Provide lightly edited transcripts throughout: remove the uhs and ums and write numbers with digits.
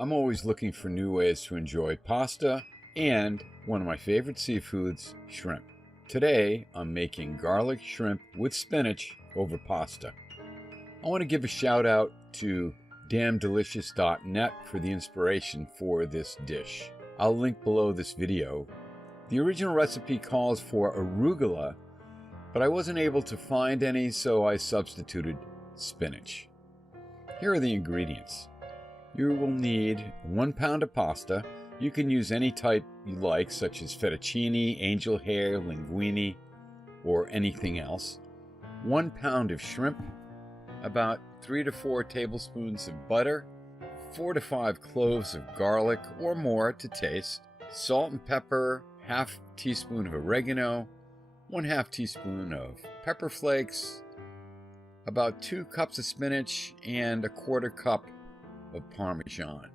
I'm always looking for new ways to enjoy pasta and one of my favorite seafoods, shrimp. Today, I'm making garlic shrimp with spinach over pasta. I want to give a shout out to damndelicious.net for the inspiration for this dish. I'll link below this video. The original recipe calls for arugula, but I wasn't able to find any, so I substituted spinach. Here are the ingredients. You will need 1 pound of pasta. You can use any type you like, such as fettuccine, angel hair, linguine, or anything else. 1 pound of shrimp, about 3 to 4 tablespoons of butter, 4 to 5 cloves of garlic or more to taste, salt and pepper, half teaspoon of oregano, 1/2 teaspoon of pepper flakes, about 2 cups of spinach, and 1/4 cup of parmesan.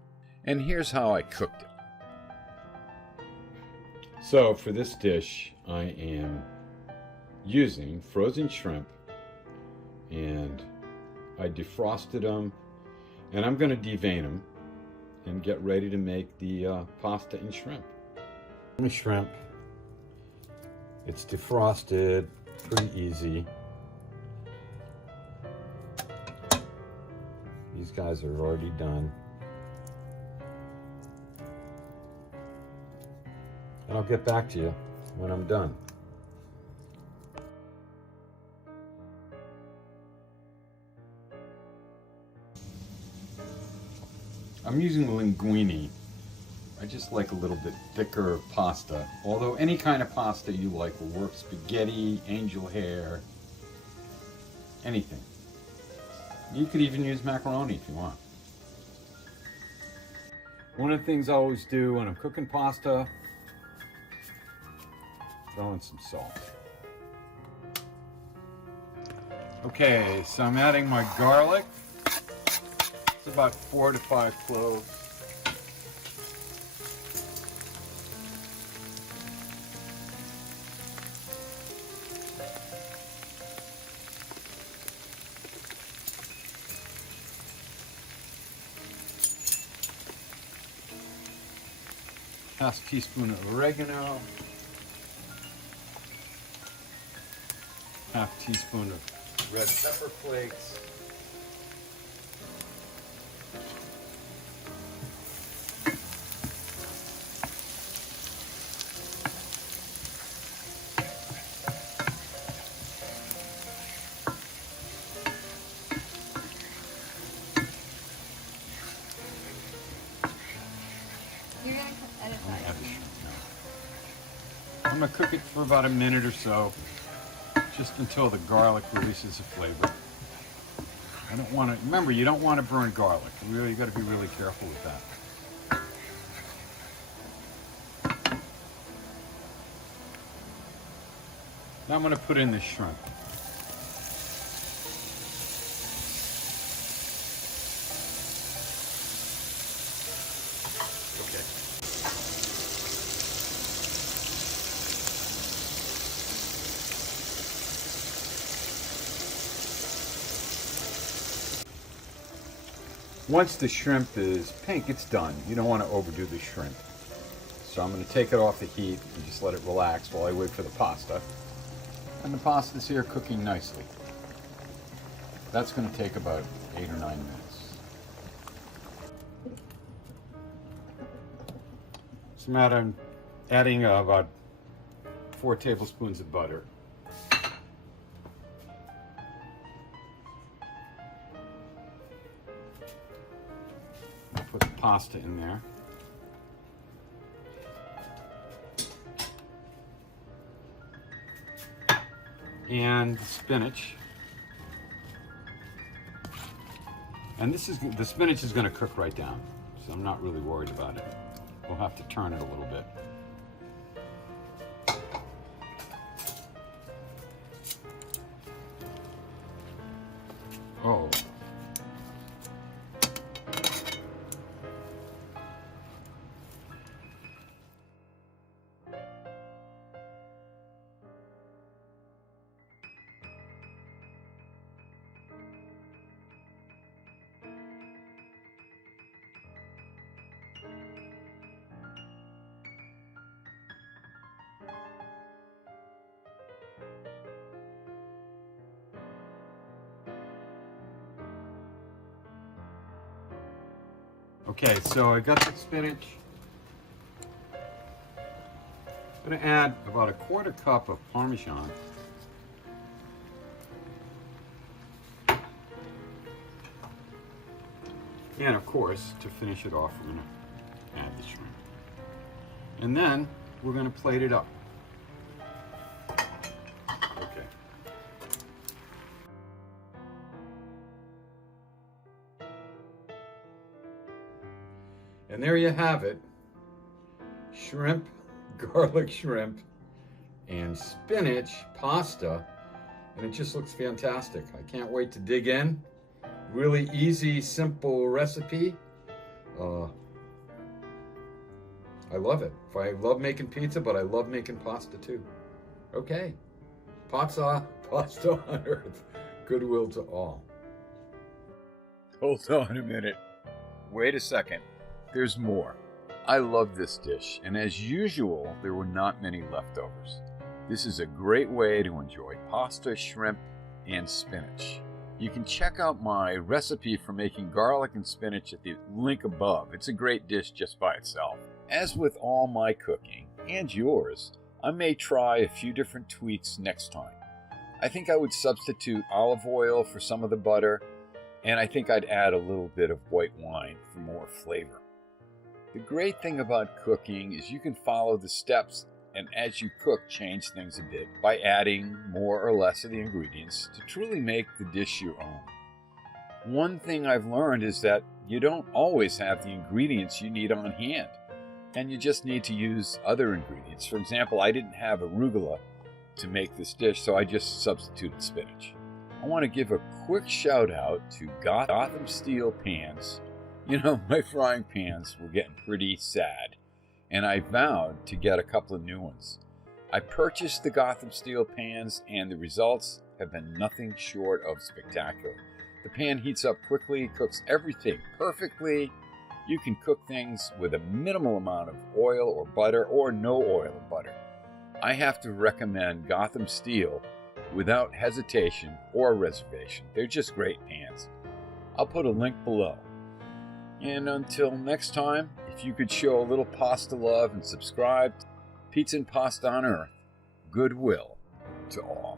And here's how I cooked it. So for this dish, I am using frozen shrimp, and I defrosted them, and I'm going to devein them and get ready to make the pasta and shrimp. The shrimp, it's defrosted, pretty easy. These guys are already done. And I'll get back to you when I'm done. I'm using linguine. I just like a little bit thicker pasta, although any kind of pasta you like will work. Spaghetti, angel hair, anything. You could even use macaroni if you want. One of the things I always do when I'm cooking pasta, throw in some salt. Okay, so I'm adding my garlic. It's about 4 to 5 cloves. Half teaspoon of oregano, half teaspoon of red pepper flakes, You're gonna edit that. I'm going to cook it for about a minute or so, just until the garlic releases the flavor. I don't want to, remember, you don't want to burn garlic. You got to be really careful with that. Now I'm going to put in the shrimp. Once the shrimp is pink, it's done. You don't want to overdo the shrimp. So I'm going to take it off the heat and just let it relax while I wait for the pasta. And the pasta's here cooking nicely. That's going to take about 8 or 9 minutes. So I'm adding about 4 tablespoons of butter. Put the pasta in there. And the spinach. And the spinach is going to cook right down, so I'm not really worried about it. We'll have to turn it a little bit. Oh. Okay, so I got the spinach. I'm going to add about a quarter cup of parmesan. And of course, to finish it off, we're going to add the shrimp. And then we're going to plate it up. Okay. And there you have it. Shrimp, garlic shrimp, and spinach pasta. And it just looks fantastic. I can't wait to dig in. Really easy, simple recipe. I love it. I love making pizza, but I love making pasta too. Okay. Pasta on earth. Goodwill to all. Hold on a minute. Wait a second. There's more. I love this dish, and as usual, there were not many leftovers. This is a great way to enjoy pasta, shrimp, and spinach. You can check out my recipe for making garlic and spinach at the link above. It's a great dish just by itself. As with all my cooking, and yours, I may try a few different tweaks next time. I think I would substitute olive oil for some of the butter, and I think I'd add a little bit of white wine for more flavor. The great thing about cooking is you can follow the steps and as you cook change things a bit by adding more or less of the ingredients to truly make the dish your own. One thing I've learned is that you don't always have the ingredients you need on hand, and you just need to use other ingredients. For example, I didn't have arugula to make this dish, so I just substituted spinach. I want to give a quick shout out to Gotham steel pans. You know, my frying pans were getting pretty sad, and I vowed to get a couple of new ones. I purchased the Gotham steel pans, and the results have been nothing short of spectacular. The pan heats up quickly, cooks everything perfectly. You can cook things with a minimal amount of oil or butter, or no oil or butter. I have to recommend Gotham steel without hesitation or reservation. They're just great pans. I'll put a link below. And until next time, if you could show a little pasta love and subscribe, Pizza and Pasta on Earth, goodwill to all.